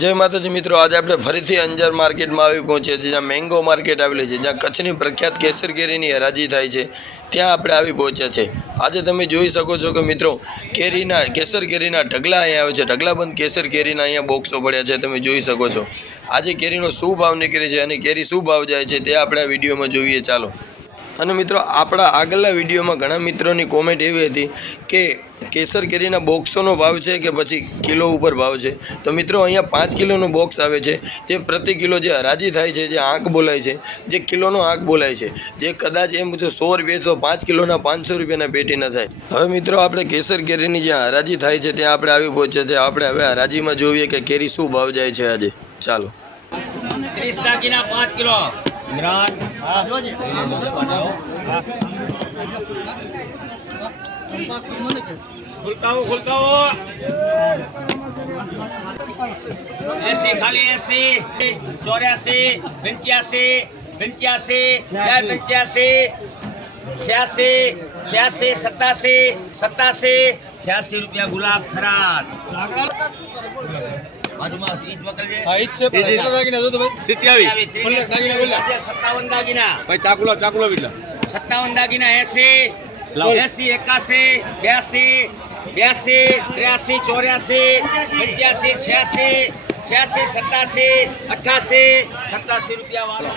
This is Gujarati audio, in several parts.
जय माताजी मित्रों, आज આપણે ફરીથી અંજાર માર્કેટમાં આવી પહોંચ્યા છીએ, જ્યાં મેંગો માર્કેટ આવેલી છે, જ્યાં કચ્છની પ્રખ્યાત કેસર કેરીની હરાજી થાય છે, ત્યાં આપણે આવી પહોંચ્યા છે। આજે તમે જોઈ શકો છો કે મિત્રો કેસર કેરીના ઢગલા અહીંયા આવે છે, ઢગલાબંધ કેસર કેરીના અહીંયા બોક્સો પડ્યા છે, તમે જોઈ શકો છો। આજે કેરીનો શું ભાવ નીકળે છે અને કેરી શું ભાવ જાય છે તે આપણે આ વિડીયોમાં જોઈએ, ચાલો। અને મિત્રો, આપણા આગળના વિડીયોમાં ઘણા મિત્રોની કોમેન્ટ એવી હતી કે કેસર કેરીના બોક્સોનો ભાવ છે કે પછી કિલો ઉપર ભાવ છે। તો મિત્રો, અહીંયા 5 કિલોનો બોક્સ આવે છે, જે પ્રતિ કિલો જે હરાજી થાય છે, જે આંક બોલાય છે, જે કિલોનો આંક બોલાય છે, જે કદાચ એમ તો 100 રૂપિયા તો 5 કિલોના 500 રૂપિયાના પેટીના થાય। હવે મિત્રો, આપણે કેસર કેરીની જ્યાં હરાજી થાય છે ત્યાં આપણે આવી પહોંચ્યા છે। આપણે હવે હરાજીમાં જોઈએ કે કેરી શું ભાવ જાય છે આજે, ચાલો। 30 દાગીના 5 કિલો ઇમરાન खुलकाओ 80 खाली 80 84 85 85 86 87 86 રૂપિયા ગુલાબ ખરાત બાજુમાં ઈજ વકલ છે હા ઈજ છે કેટલા દાગીના જો તો ભાઈ 27 દાગીના બોલ્યા 57 દાગીના ભાઈ ચાકુલો બીટલા 57 દાગીના 80 81 82 83 84 85 86 87 88 રૂપિયા વાળો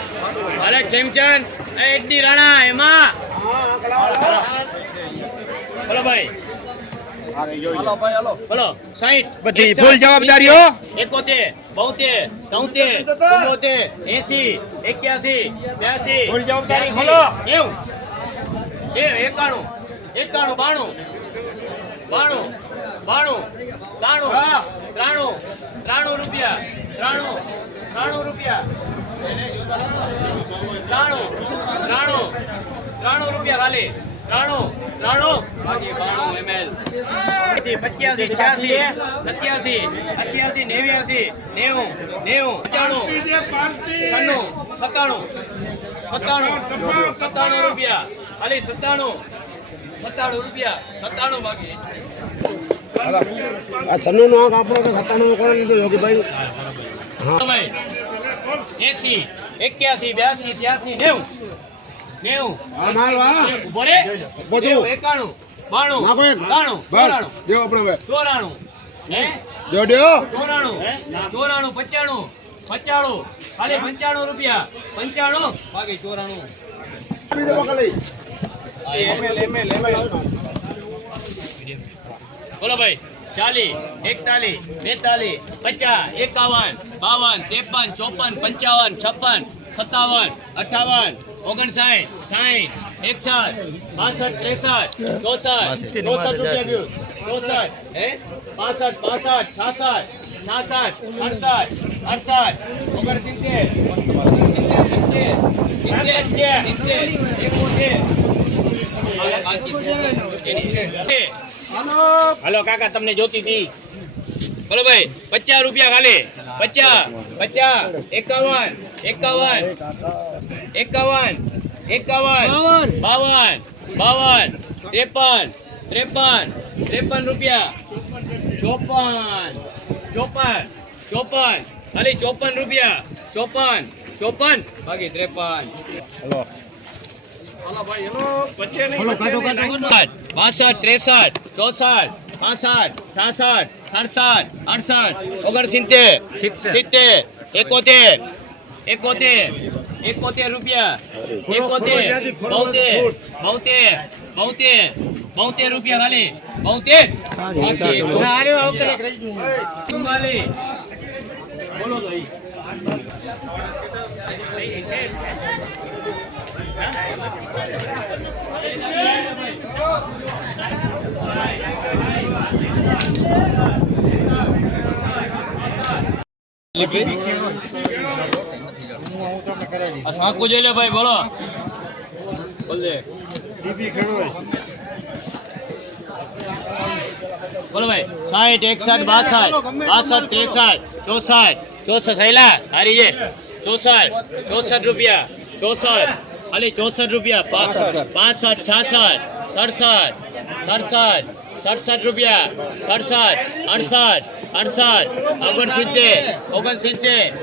અરે ચેમચન એડી રાણા એમાં બોલો ભાઈ બોલો 60 બધી ફૂલ જવાબદારીઓ 71 72 73 80 81 82 ફૂલ જવાબદારી ખોલો એવું 91 92 93 રૂપિયા 93 રૂપિયા 93 રૂપિયા વાલી 93 બાકી 92 ml 85 86 87 88 89 90 97 રૂપિયા ખાલી 97 રૂપિયા 97 બાકી આ છન્નું નો આંક આપણો તો 97 કોણ લીધો યોગીભાઈ હા 80 81 82 83 90 આ માલ વા ઉભો રે બધું 91 92 નાખો એક 93 દેવો આપણે હવે 94 હે જો દેવો 94 95 ખાલી 95 રૂપિયા 95 બાકી 94 બીજો પકડી એમએલ બોલો ભાઈ 40 41 42 50 51 52 53 54 55 56 57 58 59 60 61 62 63 64 રૂપિયા હલો કાકા તમને જોતી હતી બોલો ભાઈ 50 રૂપિયા ખાલી 50 51 53 રૂપિયા 54 ખાલી 54 રૂપિયા 54 બાકી 53 હલો ભાઈ હેલો 65 63 64 65 66 67 68 71 રૂપિયા 72 રૂપિયા ખાલી 72 બોલો તો સાકુ જોઈ લે ભાઈ બોલો બોલ દે બોલો ભાઈ 60 61 62 63 સહેલા હારી છે 64 રૂપિયા 64 ખાલી 64 રૂપિયા 65 66 67 67 67 રૂપિયા 67 68 68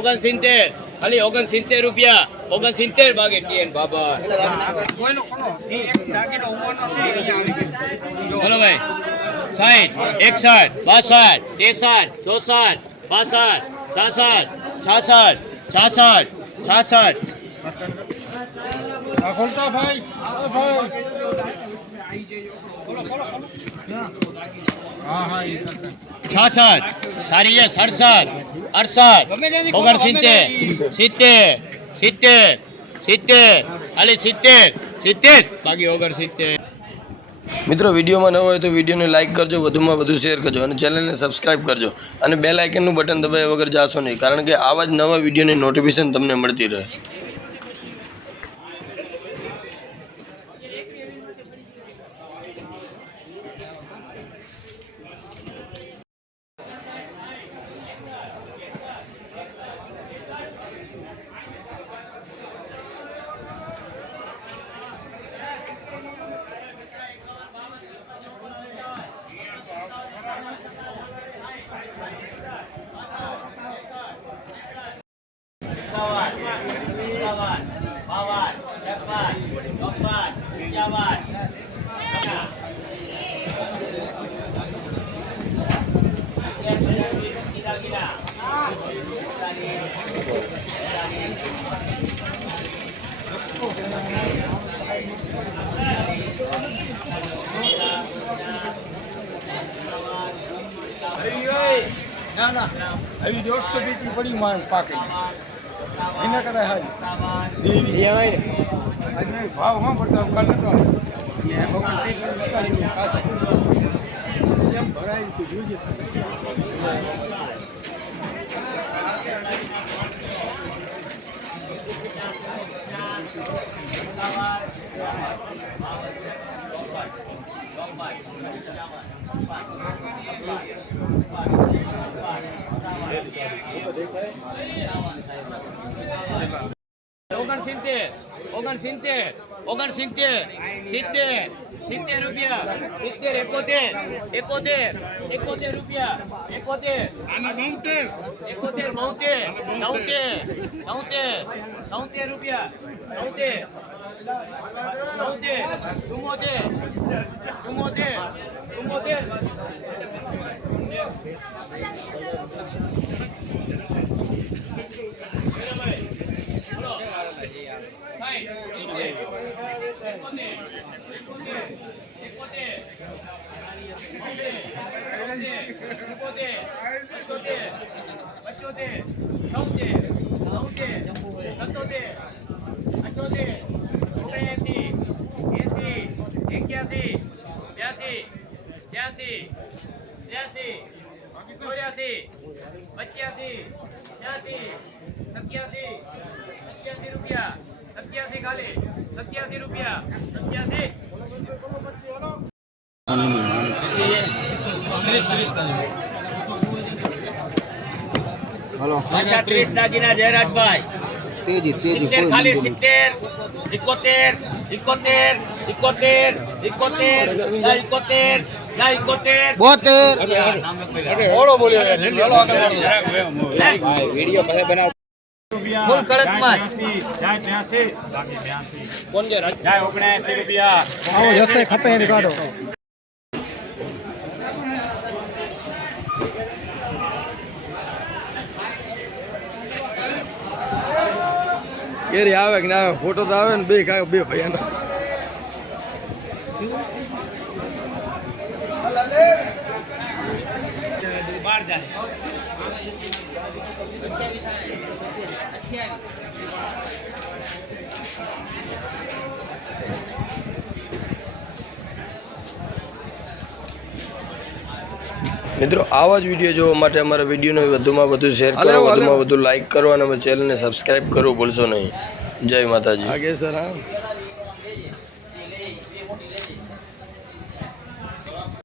69 ખાલી 69 રૂપિયા 69 ભાગે ટીએન બાબા ચલો ભાઈ 60 61 62 63 64 65 66 ખોલતા ભાઈ હા હા એ 66 સારી છે 67 68 69 70 ખાલી 70 બાકી 69 મિત્રો વિડીયોમાં ન હોય તો વિડીયોને લાઇક કરજો, વધુમાં વધુ શેર કરજો અને ચેનલને સબસ્ક્રાઇબ કરજો અને બેલ આઇકનનું બટન દબાવ્યા વગર જાશો નહીં, કારણ કે આવા જ નવા વિડીયોની નોટિફિકેશન તમને મળતી રહે. ના ના આવી 150 પીટી પડી માં પાકી એના કરાય હારી ભાવ હા પડતા કાલ નતો જેમ ભરાય તો જોઈએ સિત્તેર રૂપિયા 71 રૂપિયા 71 રૂપિયા 87 ખાલી 87 રૂપિયા 87 હાલો 30 દાગીના જયરાજભાઈ તેજી 70 ખાલી 70 71 બોલો બોલ્યો વિડિયો પાસે બનાવ ફૂલ કડકમાં કોણ છે રાજ 79 રૂપિયા આવો જશે ખપે એને કાઢો કેરી આવે કે ના આવે ફોટો તો આવે ને બે કાય બે ભાઈ બહાર જાય મિત્રો આવા જ વિડીયો જોવા માટે અમારા વિડીયોને વધુમાં વધુ શેર કરો, વધુમાં વધુ લાઇક કરો અને અમારી ચેનલને સબસ્ક્રાઇબ કરવું ભૂલશો નહીં. જય માતાજી. આગે સર હા